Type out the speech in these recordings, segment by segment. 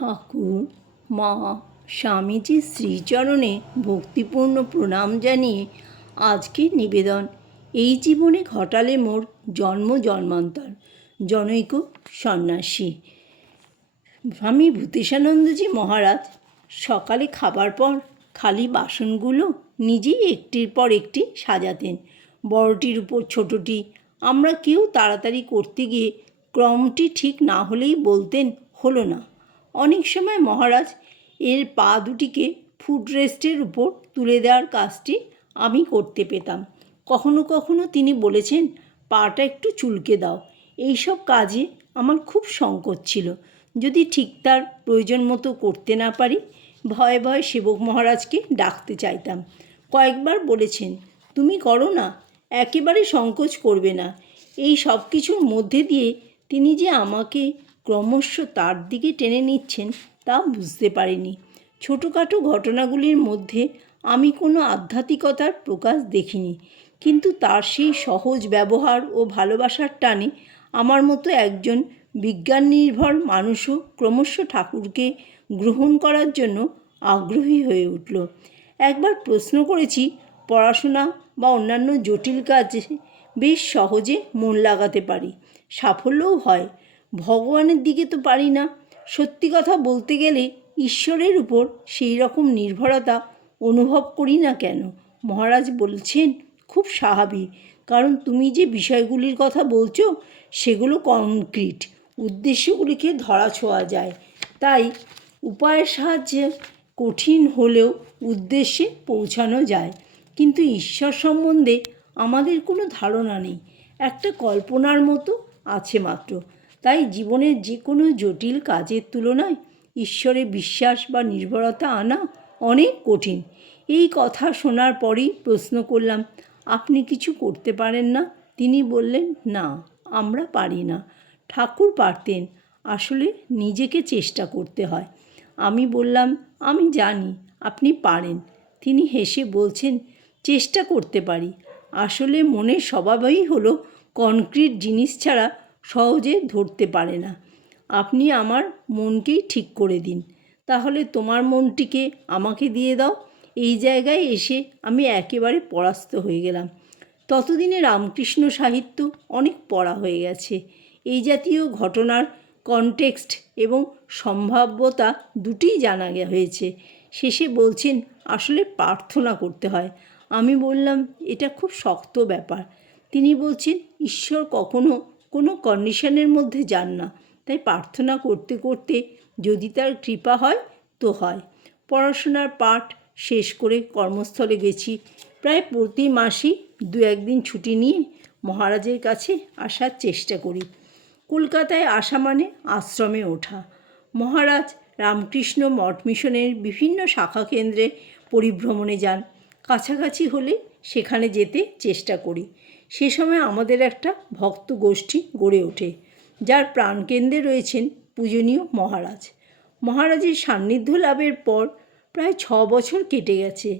ঠাকুর, মা স্বামীজির শ্রীচরণে ভক্তিপূর্ণ প্রণাম জানিয়ে আজকের নিবেদন। এই জীবনে ঘটালে মোর জন্ম জন্মান্তর। জনৈক সন্ন্যাসী। স্বামী ভূতেশানন্দজি মহারাজ, সকালে খাবার পর খালি বাসনগুলো নিজেই একটির পর একটি সাজাতেন। বড়টির উপর ছোটটি, আমরা কেউ তাড়াতাড়ি করতে গিয়ে ক্রমটি ঠিক না হলেই বলতেন হলো না। অনেক সময় মহারাজ এর পা দুটিকে ফুট রেস্টের উপর তুলে দেওয়ার কাজটি আমি করতে পেতাম। কখনো কখনো তিনি বলেছেন, পাটা একটু চুলকে দাও। এইসব কাজে আমার খুব সংকোচ ছিল। যদি ঠিক তার প্রয়োজন মতো করতে না পারি, ভয়ে ভয়ে সেবক মহারাজকে ডাকতে চাইতাম। কয়েকবার বলেছেন, তুমি করো না, একেবারে সংকোচ করবে না। এই সব কিছুর মধ্যে দিয়ে তিনি যে আমাকে ক্রমশ তার দিকে টেনে নিচ্ছেন তা বুঝতে পারিনি। ছোটোখাটো ঘটনাগুলির মধ্যে আমি কোনো আধ্যাত্মিকতার প্রকাশ দেখিনি, কিন্তু তার সেই সহজ ব্যবহার ও ভালোবাসার টানে আমার মতো একজন বিজ্ঞান নির্ভর মানুষও ক্রমশ ঠাকুরকে গ্রহণ করার জন্য আগ্রহী হয়ে উঠল। একবার প্রশ্ন করেছি, পড়াশোনা বা অন্যান্য জটিল কাজে বেশ সহজে মন লাগাতে পারি, সাফল্যও হয়। ভগবানের দিকে তো পারি না। সত্যি কথা বলতে গেলে ঈশ্বরের উপর সেই রকম নির্ভরতা অনুভব করি না কেন? মহারাজ বলছেন, খুব স্বাভাবিক। কারণ তুমি যে বিষয়গুলির কথা বলছো, সেগুলো কংক্রিট উদ্দেশ্যগুলিকে ধরা ছোঁয়া যায়। তাই উপায়ের সাহায্যে কঠিন হলেও উদ্দেশ্যে পৌঁছানো যায়। কিন্তু ঈশ্বর সম্বন্ধে আমাদের কোনো ধারণা নেই। একটা কল্পনার মতো আছে মাত্র। তাই জীবনের যে কোনো জটিল কাজের তুলনায় ঈশ্বরে বিশ্বাস বা নির্ভরতা আনা অনেক কঠিন। এই কথা শোনার পরেই প্রশ্ন করলাম, আপনি কিছু করতে পারেন না? তিনি বললেন, না, আমরা পারি না। ঠাকুর পারতেন, আসলে নিজেকে চেষ্টা করতে হয়। আমি বললাম, আমি জানি, আপনি পারেন। তিনি হেসে বলছেন, চেষ্টা করতে পারি। আসলে মনের স্বভাবই হলো কনক্রিট জিনিস ছাড়া সহজে ধরতে পারে না। আপনি আমার মনকেই ঠিক করে দিন। তাহলে তোমার মনটিকে আমাকে দিয়ে দাও। এই জায়গায় এসে আমি একেবারে পরাস্ত হয়ে গেলাম। ততদিনে রামকৃষ্ণ সাহিত্য অনেক পড়া হয়ে গেছে। এই জাতীয় ঘটনার কনটেক্সট এবং সম্ভাব্যতা দুটিই জানা হয়েছে। শেষে বলছেন, আসলে প্রার্থনা করতে হয়। আমি বললাম, এটা খুব শক্ত ব্যাপার। তিনি বলছেন, ঈশ্বর কখনো কোনো কন্ডিশনের মধ্যে যান না। তাই প্রার্থনা করতে করতে যদি তার কৃপা হয়, তো হয়। পড়াশোনার পাঠ শেষ করে কর্মস্থলে গেছি। প্রায় প্রতি মাসেই দু একদিন ছুটি নিয়ে মহারাজের কাছে আসার চেষ্টা করি। কলকাতায় আসা মানে আশ্রমে ওঠা। মহারাজ রামকৃষ্ণ মঠ মিশনের বিভিন্ন শাখা কেন্দ্রে পরিভ্রমণে যান। কাছাকাছি হলে সেখানে যেতে চেষ্টা করি। সে সময় আমাদের একটা ভক্ত গোষ্ঠী গড়ে ওঠে, যার প্রাণকেন্দ্রে রয়েছেন পূজনীয় মহারাজ। মহারাজের সান্নিধ্য লাভের পর প্রায় ছ বছর কেটে গেছে।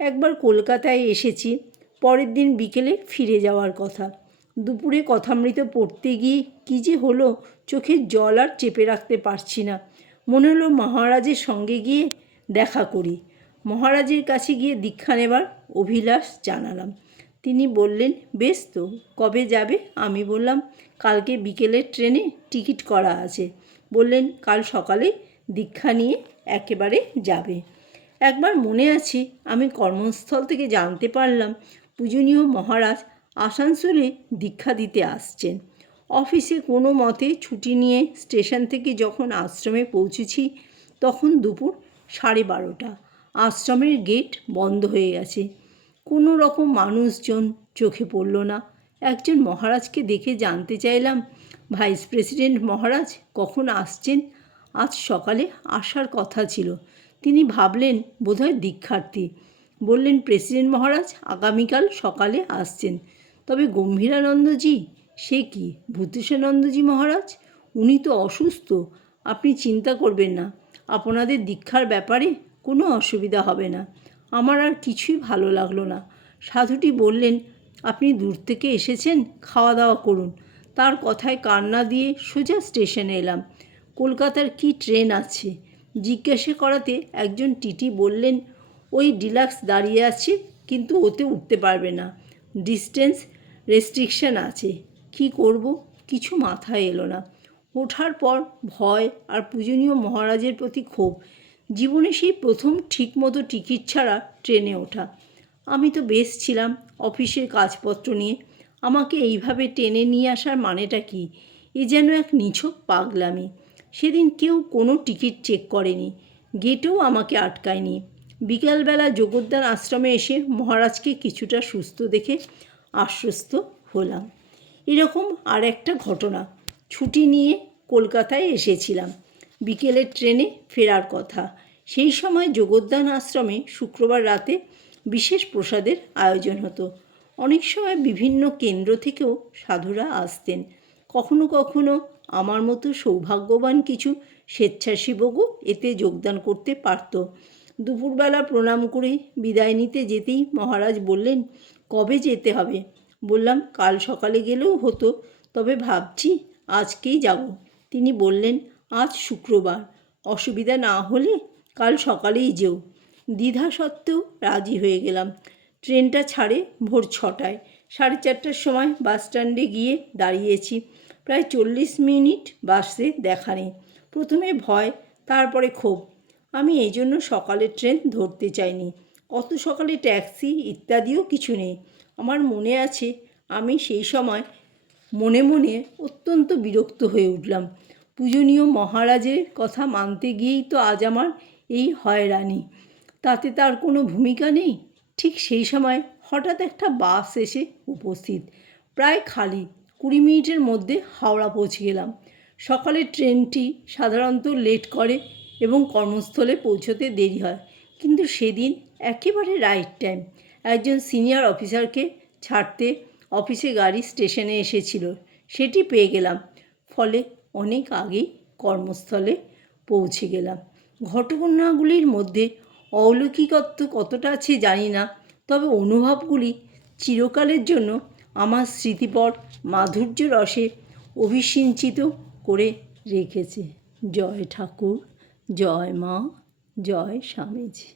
একবার কলকাতায় এসেছি, পরের দিন বিকেলে ফিরে যাওয়ার কথা। দুপুরে কথামৃত পড়তে গিয়ে কী যে হলো চোখের জল আর চেপে রাখতে পারছি না। মনে হলো মহারাজের সঙ্গে গিয়ে দেখা করি। মহারাজের কাছে গিয়ে দীক্ষা নেবার অভিলাষ জানালাম। তিনি বললেন, বেশ তো, কবে যাবে? আমি বললাম, কালকে বিকেলের ট্রেনে টিকিট করা আছে। বললেন, কাল সকালে দীক্ষা নিয়ে একেবারে যাবে। একবার মনে আছে, আমি কর্মস্থল থেকে জানতে পারলাম, পূজনীয় মহারাজ আসানসোলে দীক্ষা দিতে আসছেন। অফিসে কোনো মতে ছুটি নিয়ে স্টেশন থেকে যখন আশ্রমে পৌঁছেছি, তখন দুপুর সাড়ে বারোটা। আশ্রমের গেট বন্ধ হয়ে গেছে। কোনো রকম মানুষজন চোখে পড়ল না। একজন মহারাজকে দেখে জানতে চাইলাম, ভাইস প্রেসিডেন্ট মহারাজ, কখন আসছেন? আজ সকালে আসার কথা ছিল। তিনি ভাবলেন, বোধহয় দীক্ষার্থী। বললেন, প্রেসিডেন্ট মহারাজ, আগামীকাল সকালে আসছেন। তবে গম্ভীরানন্দজি, সে কি? ভূতেশানন্দজি মহারাজ, উনি তো অসুস্থ। আপনি চিন্তা করবেন না। আপনাদের দীক্ষার ব্যাপারে কোনো অসুবিধা হবে না। আমার আর কিছুই ভালো লাগল না। সাধুটি বললেন, আপনি দূর থেকে এসেছেন খাওয়া দাওয়া করুন। তার কথায় কান্না দিয়ে সোজা স্টেশনে এলাম। কলকাতার কি ট্রেন আছে? জিজ্ঞাসা করাতে একজন টিটি বললেন, ওই ডিলাক্স দাঁড়িয়ে আছে, কিন্তু ওতে উঠতে পারবে না। ডিস্টেন্স রেস্ট্রিকশন আছে। কি করব? কিছু মাথায় এলো না। ওঠার পর ভয় আর পূজনীয় মহারাজের প্রতি ক্ষোভ। জীবনে সেই প্রথম ঠিকমতো টিকিট ছাড়া ট্রেনে ওঠা। আমি তো বেশ ছিলাম অফিসের কাজপত্র নিয়ে। আমাকে এইভাবে টেনে নিয়ে আসার মানেটা কি? এ যেন এক নিছক পাগলামি। সেদিন কেউ কোনো টিকিট চেক করেনি। গেটেও আমাকে আটকায়নি। বিকালবেলা যোগদান আশ্রমে এসে মহারাজকে কিছুটা সুস্থ দেখে আশ্বস্ত হলাম। এরকম আর একটা ঘটনা। ছুটি নিয়ে কলকাতায় এসেছিলাম। বিকেলের ট্রেনে ফেরার কথা। সেই সময় যোগদান আশ্রমে শুক্রবার রাতে বিশেষ প্রসাদের আয়োজন হতো। অনেক সময় বিভিন্ন কেন্দ্র থেকেও সাধুরা আসতেন। কখনো কখনো আমার মতো সৌভাগ্যবান কিছু স্বেচ্ছাসেবকও এতে যোগদান করতে পারত। দুপুরবেলা প্রণাম করে বিদায় নিতে যেতেই মহারাজ বললেন, কবে যেতে হবে? বললাম, কাল সকালে গেলেও হতো, তবে ভাবছি আজকেই যাব। তিনি বললেন আজ শুক্রবার। অসুবিধা না হলে কাল সকালেই যেও। দ্বিধা সত্ত্বেও রাজি হয়ে গেলাম। ট্রেনটা ছাড়ে ভোর ছটায়। সাড়ে চারটার সময় বাস স্ট্যান্ডে গিয়ে দাঁড়িয়েছি। প্রায় চল্লিশ মিনিট বাসে দেখা নেই। প্রথমে ভয়, তারপরে ক্ষোভ। আমি এই জন্য সকালের ট্রেন ধরতে চাইনি। অত সকালে ট্যাক্সি ইত্যাদিও কিছু নেই। আমার মনে আছে, আমি সেই সময় মনে মনে অত্যন্ত বিরক্ত হয়ে উঠলাম। পূজনীয় মহারাজের কথা মানতে গিয়েই তো আজ আমার এই হয়রানি। তাতে তার কোনো ভূমিকা নেই? ঠিক সেই সময় হঠাৎ একটা বাস এসে উপস্থিত। প্রায় খালি, কুড়ি মিনিটের মধ্যে হাওড়া পৌঁছে গেলাম। সকালে ট্রেনটি সাধারণত লেট করে এবং কর্মস্থলে পৌঁছতে দেরি হয়। কিন্তু সেদিন একেবারে রাইট টাইম একজন সিনিয়র অফিসারকে ছাড়তে অফিসে গাড়ি স্টেশনে এসেছিল। সেটি পেয়ে গেলাম। ফলে অনেক আগেই কর্মস্থলে পৌঁছে গেলাম। ঘটনাগুলির মধ্যে অলৌকিকত্ব কতটা আছে জানি না, তবে অনুভবগুলি চিরকালের জন্য আমার স্মৃতিপট মাধুর্য রসে অভিসিঞ্চিত করে রেখেছে। জয় ঠাকুর, জয় মা, জয় স্বামীজি।